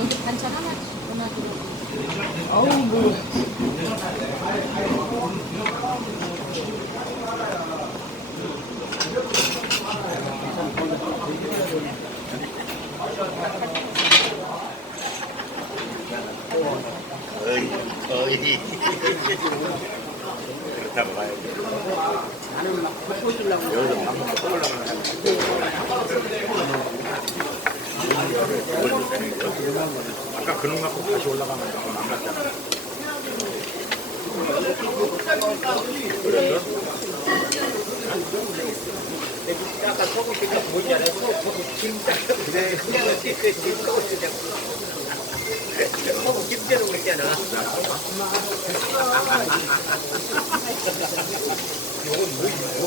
여기 반찬 하나 하나 들어. 어우 뭐. 봐야지. 여기서 밥 먹고 또 올라가면 아까 그놈 갖고 다시 올라가면 안 맞잖아. 아까 소금 기가 보지? 소금 김딱 그래 소금 김대로 그랬잖아 이건 뭐, 뭐,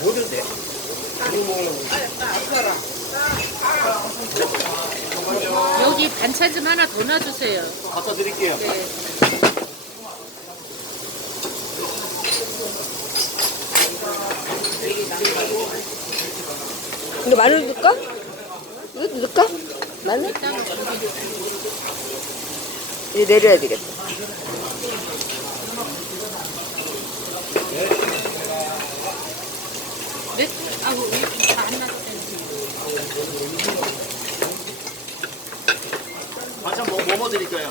뭐던데? 여기 좀 하나 더 놔주세요. 갖다 드릴게요 네. 이거 마늘 넣을까? 이거 넣을까? 마늘? 이제 내려야 되겠다. 네? 아우 다안 놔주세요. 반찬 뭐, 뭐, 뭐 드릴까요?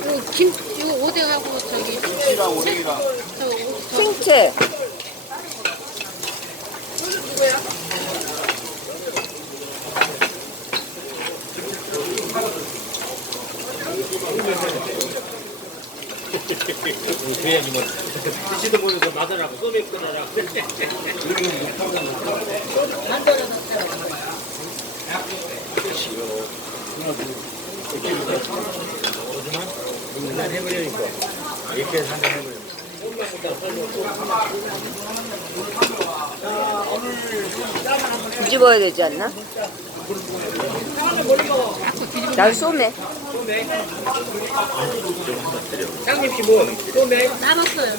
이거 김 이거 오뎅하고 저기 김치랑 오뎅이랑 저, 오- 저 생채. 그래야지 뭐 드시도 보면서 맞으라고 소맥 끊어라 뒤집어야 되지 않나? 난 쏘매. 장님 씨 뭐 소맥 따랐어요.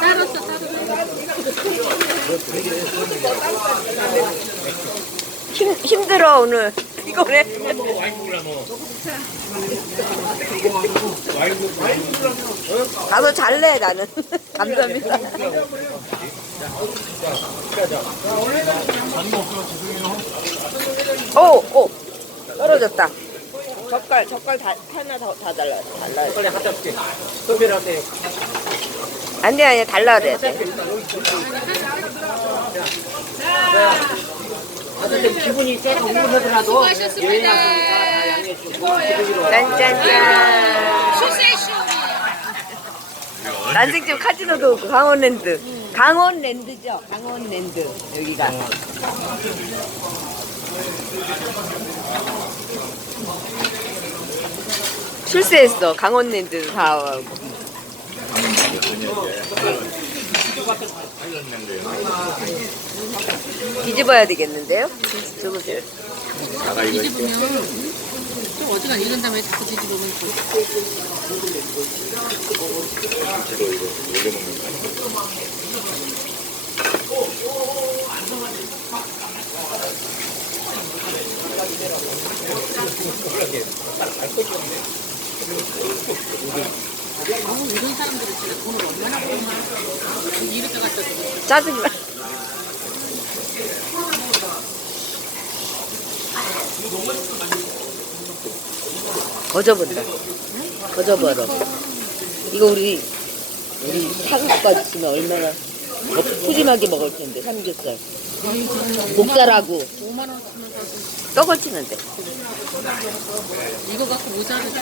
따랐어 따랐어. 힘, 힘들어, 오늘. 먹으라 나도 잘래, 나는. 감사합니다. 오, 오. 떨어졌다. 젓갈, 젓갈 다, 하나 더, 다 달라, 달라요. 빨리 갖다 줄게 소맥 하세요 안 돼, 아니, 달라야 돼. 아무튼 기분이 조금 우울하더라도 수고하셨습니다. 짠짠짠. 쇼세쇼. 난생집 카지노도 없고, 강원랜드. 강원랜드죠? 강원랜드. 여기가. 출세했어. 강원랜드 사하고. 뒤집어야 되겠는데요? 이거 뒤집으면 좀 어디가 익은 다음에 자꾸 뒤집으면 이거 올려 먹는 거 아니야? 아우 이런 사람들은 진짜 돈을 얼마나 벌나. 이렇게 갖다. 짜증나. 거저본다. 거저버려. 이거 우리 우리 사국까지 쓰면 얼마나 더 푸짐하게 먹을 텐데 삼겹살. 목살하고 5만 원 쓰면 사고 떡어치는데. 이거 갖고 모자를 줘.